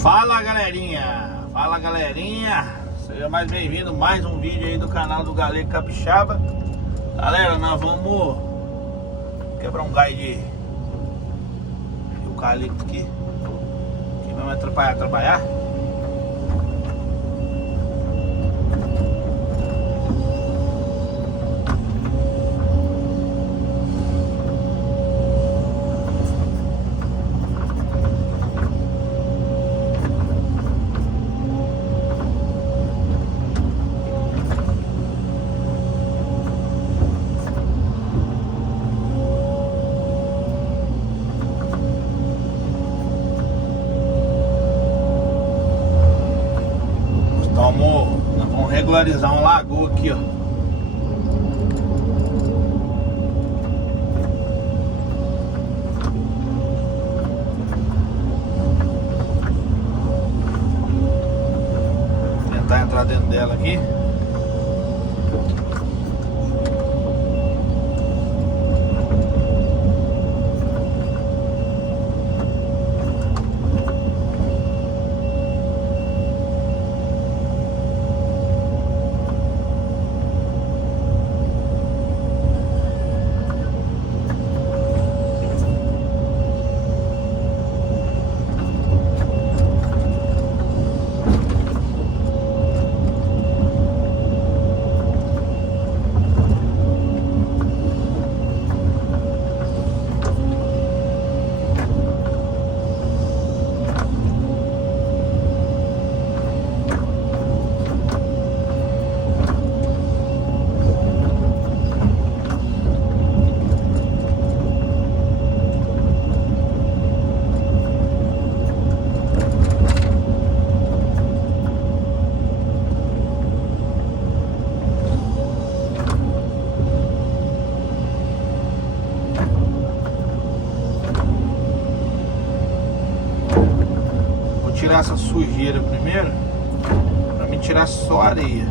Fala galerinha, seja mais bem-vindo a mais um vídeo aí do canal do Galego Capixaba. Galera, nós vamos quebrar um galho de eucalipto aqui, que vai me atrapalhar trabalhar. Nós vamos regularizar um lagoa aqui, ó. Tentar entrar dentro dela aqui. Tirar essa sujeira primeiro, pra mim tirar só areia.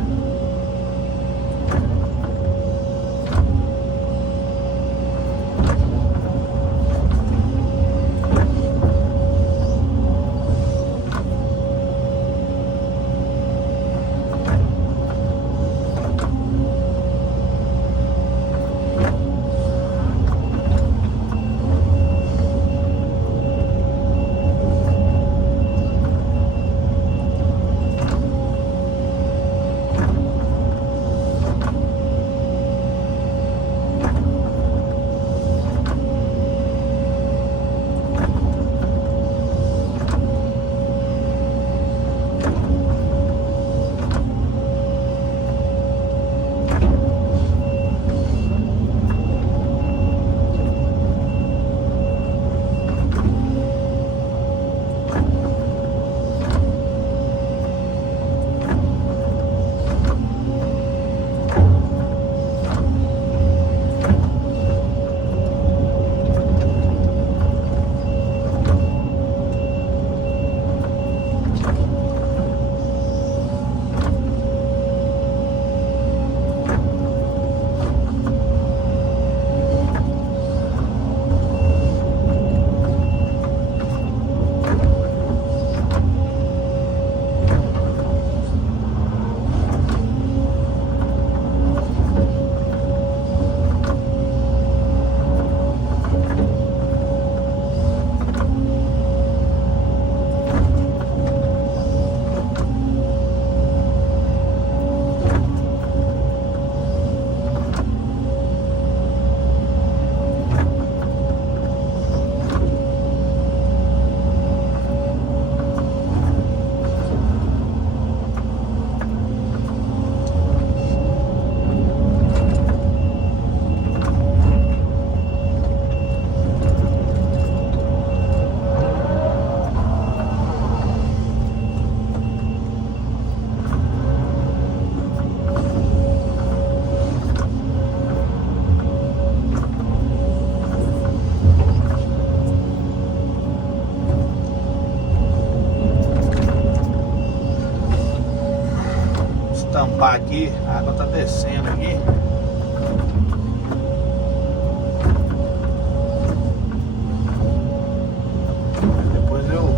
Tampar aqui, a água tá descendo aqui. Depois eu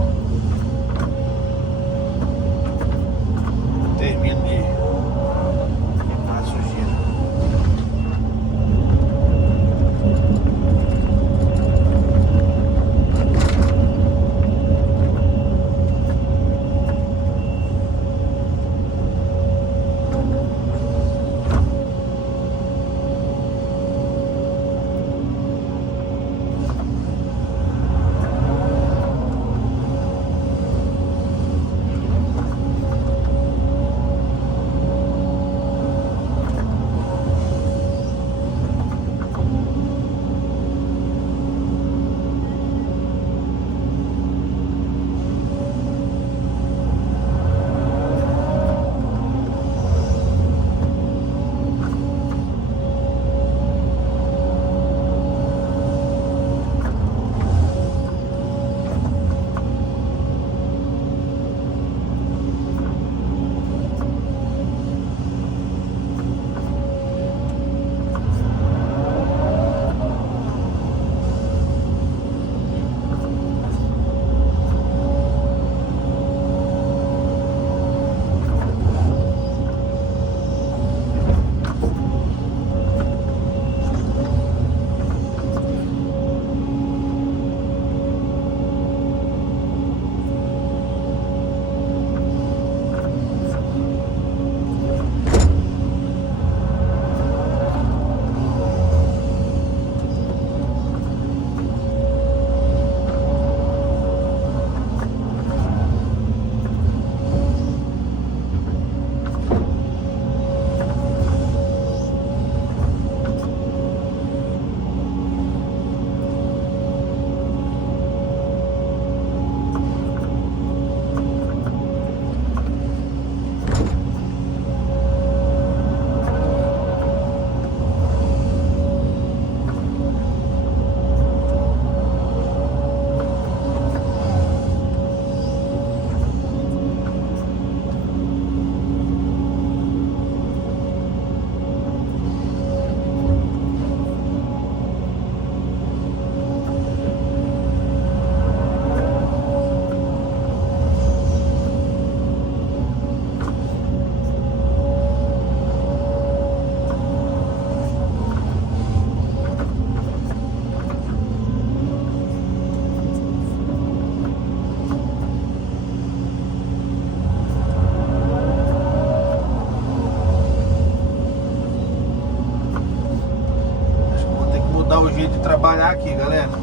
aqui, galera.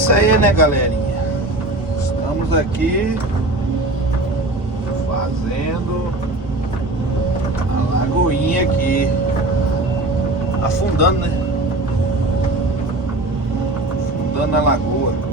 Isso aí, né, galerinha? Estamos aqui fazendo a lagoinha aqui, afundando, né? Afundando a lagoa.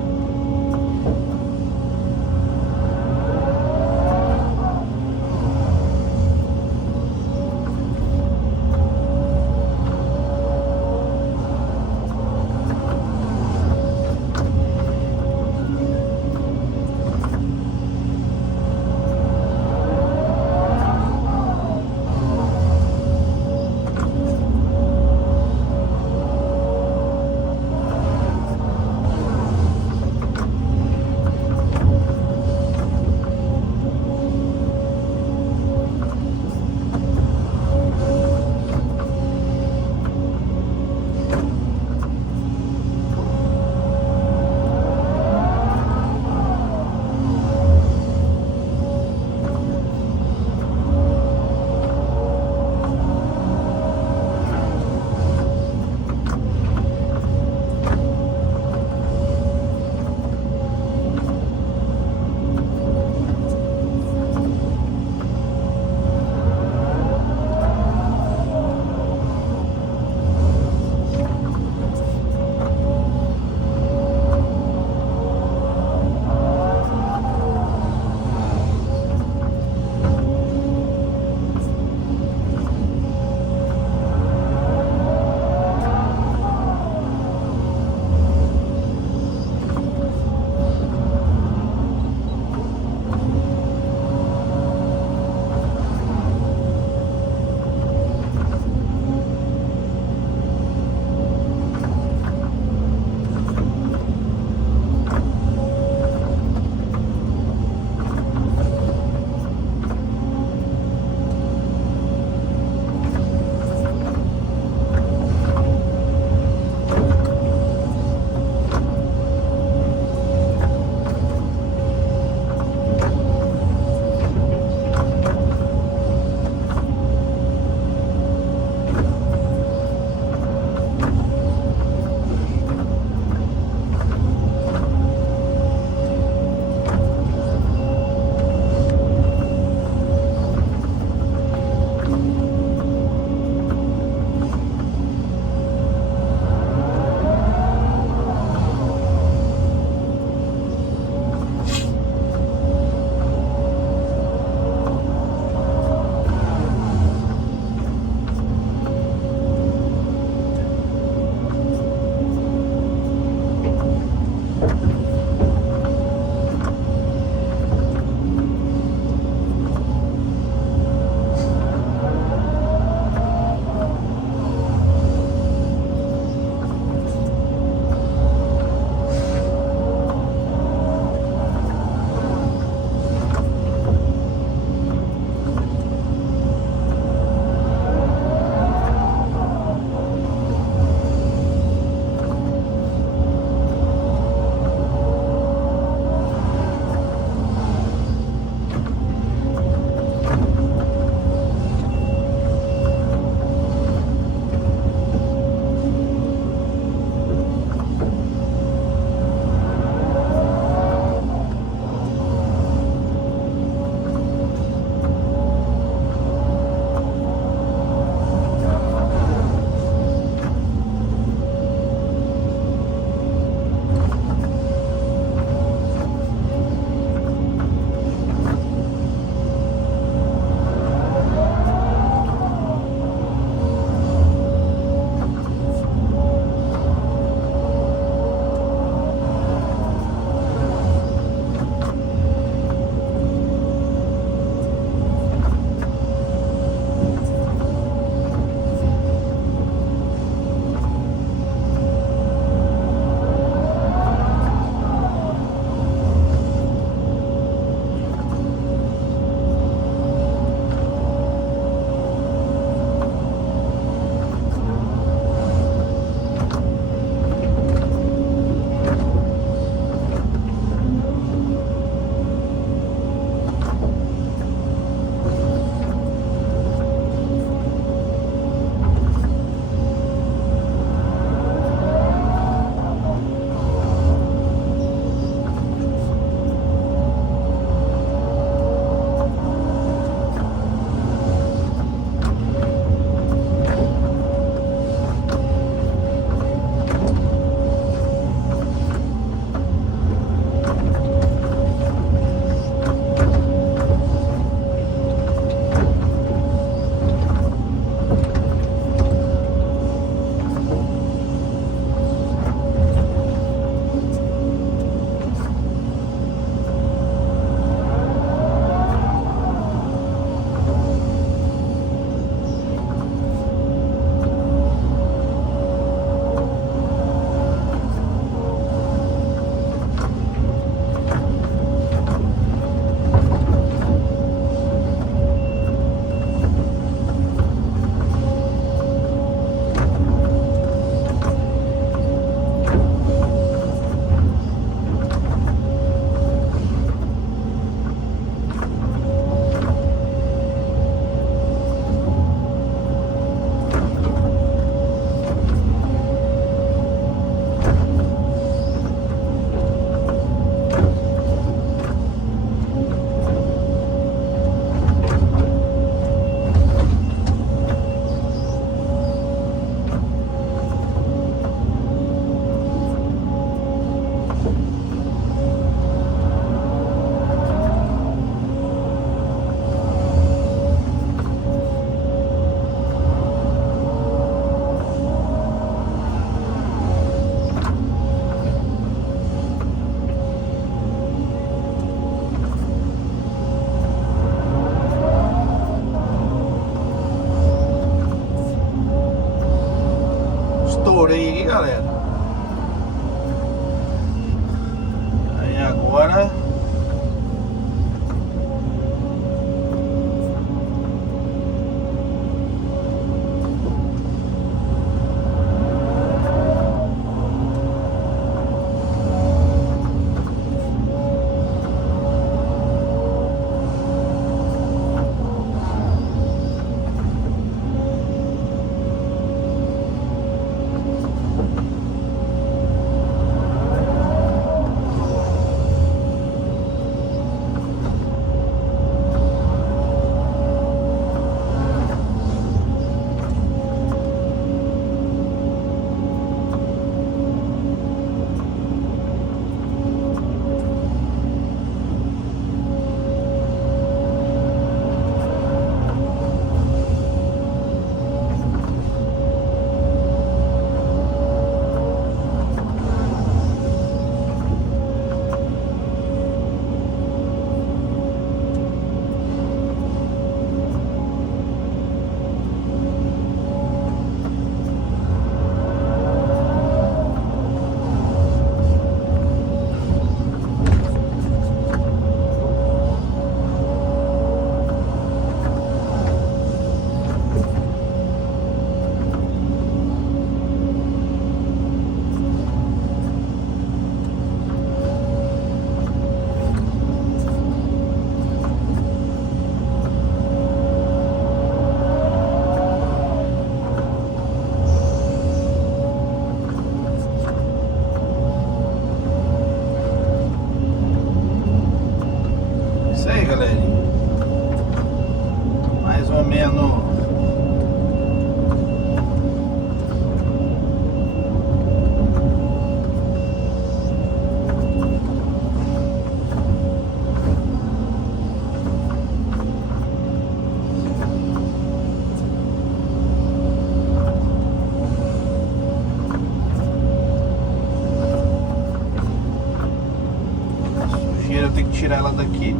que tirar ela daqui.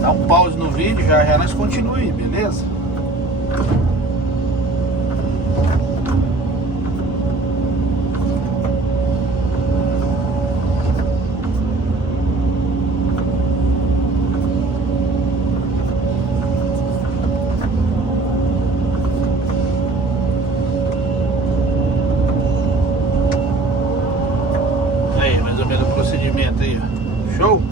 Dá um pause no vídeo, já nós continuamos aí, beleza? Aí, mais ou menos o procedimento aí, ó. Show?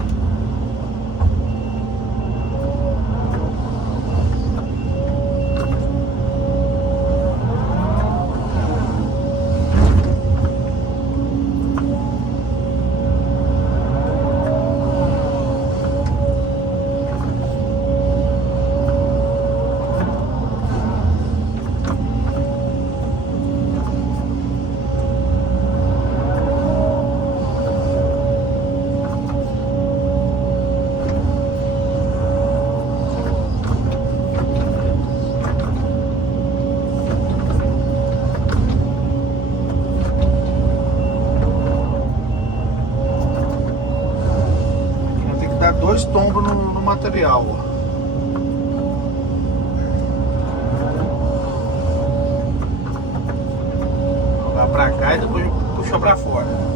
Dar 2 tombos no material, ó. Jogar pra cá e depois puxa pra fora.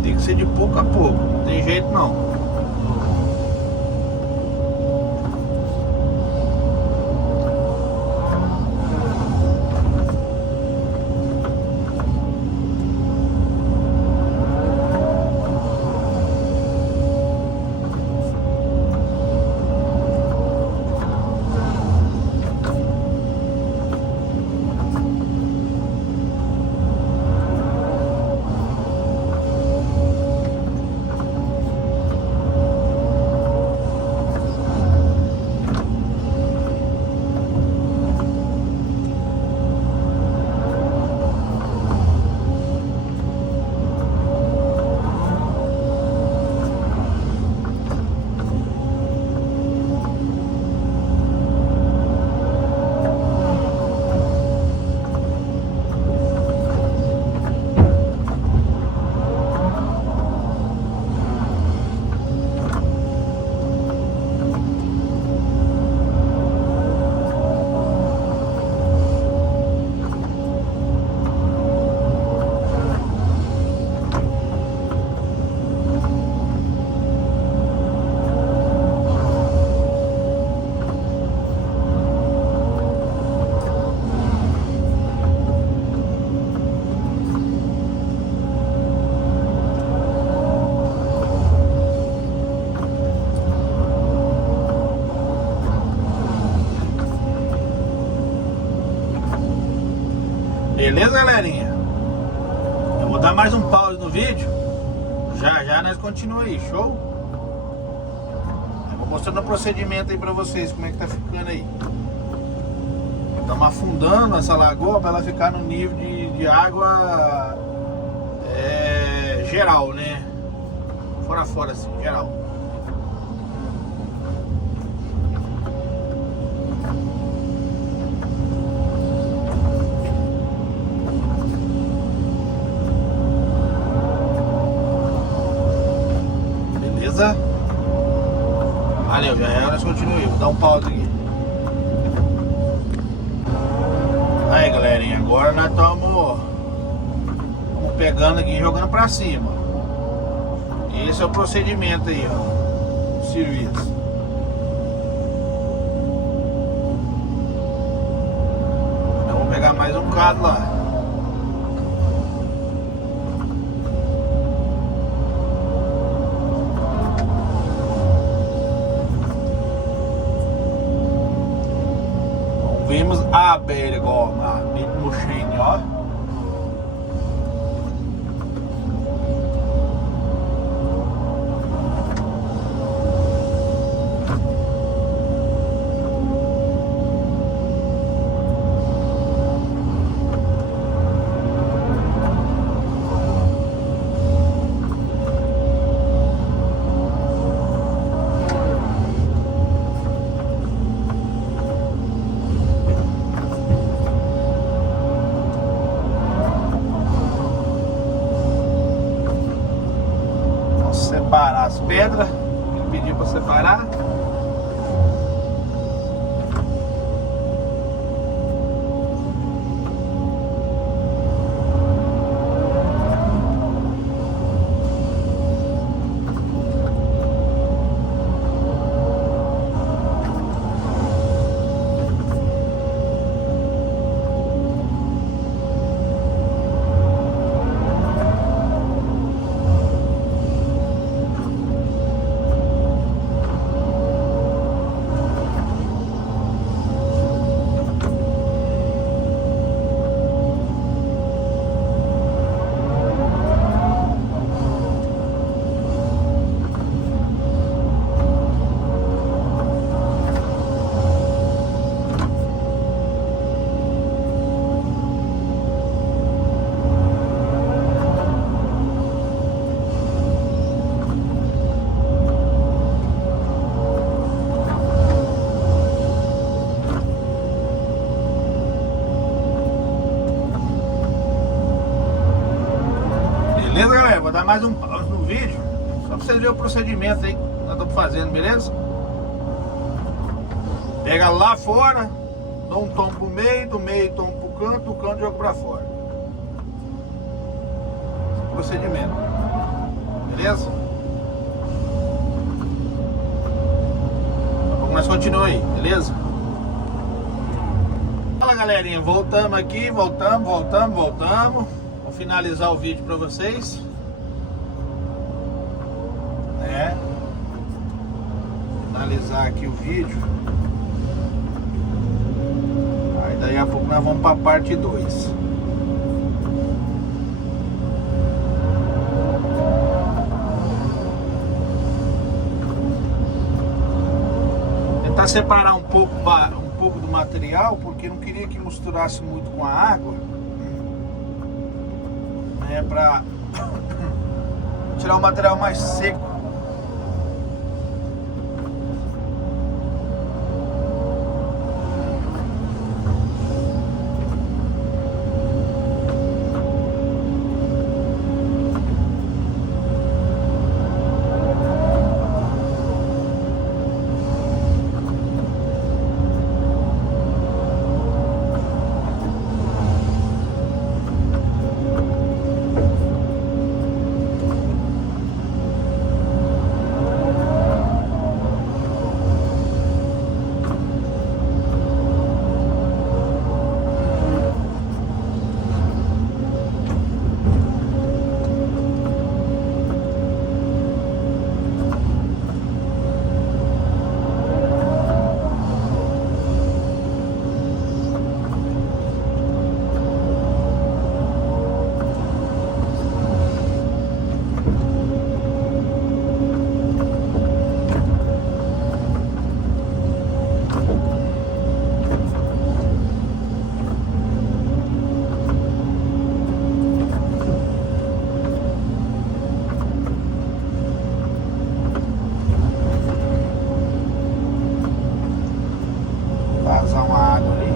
Tem que ser de pouco a pouco, não tem jeito não. Beleza, galerinha? Eu vou dar mais um pause no vídeo. Já nós continuamos aí, show? Eu vou mostrando o procedimento aí pra vocês, como é que tá ficando aí. Estamos afundando essa lagoa para ela ficar no nível de água geral, né? Fora assim, geral. Beleza? Valeu, já era, nós continuamos. Vou dar um pause aqui. Aí, galerinha, agora nós estamos pegando aqui e jogando pra cima. Esse é o procedimento aí, ó, o serviço. mais um caso lá. Vimos a bergoma no Chênio, ó. Separar as pedras, ele pediu para separar. Beleza, galera? Vou dar mais um pause no vídeo, só pra vocês verem o procedimento aí que nós estamos fazendo, beleza? Pega lá fora, dá um tom pro meio, do meio tom pro canto, do canto joga pra fora. Esse é o procedimento, beleza? Vamos, nós continuamos aí, beleza? Fala, galerinha, voltamos aqui, voltamos. Vou finalizar o vídeo para vocês, né? Finalizar aqui o vídeo. Aí daí a pouco nós vamos para a parte 2. Tentar separar um pouco do material, porque não queria que misturasse muito com a água. É para tirar o material mais seco. Vazar uma água ali.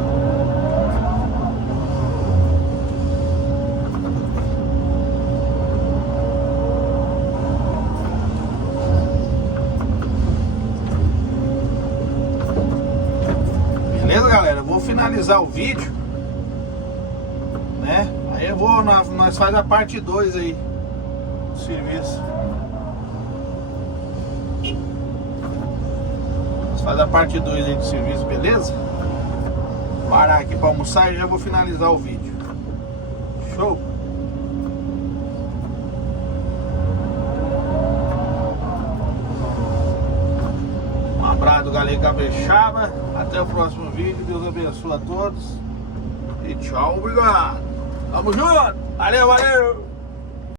Beleza, galera? Eu vou finalizar o vídeo, né? Aí eu vou, nós faz a parte 2 aí do serviço. Nós faz a parte 2 aí do serviço, beleza? parar aqui para almoçar e já vou finalizar o vídeo. Show? Um abraço do Galego Capixaba. Até o próximo vídeo. Deus abençoe a todos. E tchau, obrigado. Tamo junto. Valeu, valeu.